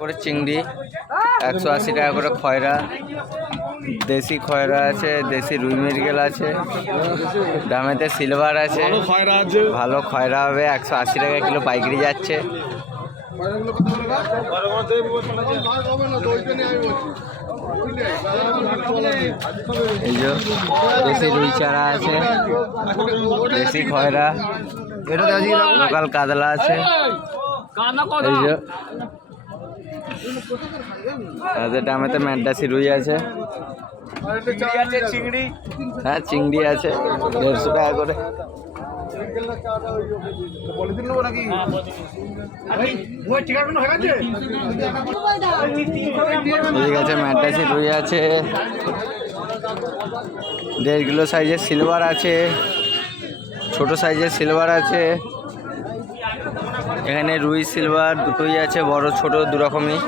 করে চিংড়ি একশো আশি টাকা করে খয়রা দেশি খয়রা আছে দেশি রুই মৃগেল আছে দামেতে সিলভার আছে ভালো খয়রা হবে একশো আশি টাকা কিলো পাইকারি যাচ্ছে। এই যে দেশি রুই চারা আছে দেশি খয়রা লোকাল কাতলা আছে। এই যে তাদের দামেতে ম্যান্ডাসি রুই আছে। চিংড়ি হ্যাঁ চিংড়ি আছে, দেড়শো টাকা করে। ঠিক আছে ম্যান্ডাসি রুই আছে। দেড় কিলো সাইজের সিলভার আছে। ছোট সাইজের সিলভার আছে। এখানে রুই সিলভার দুটোই আছে বড় ছোট দুরকমই।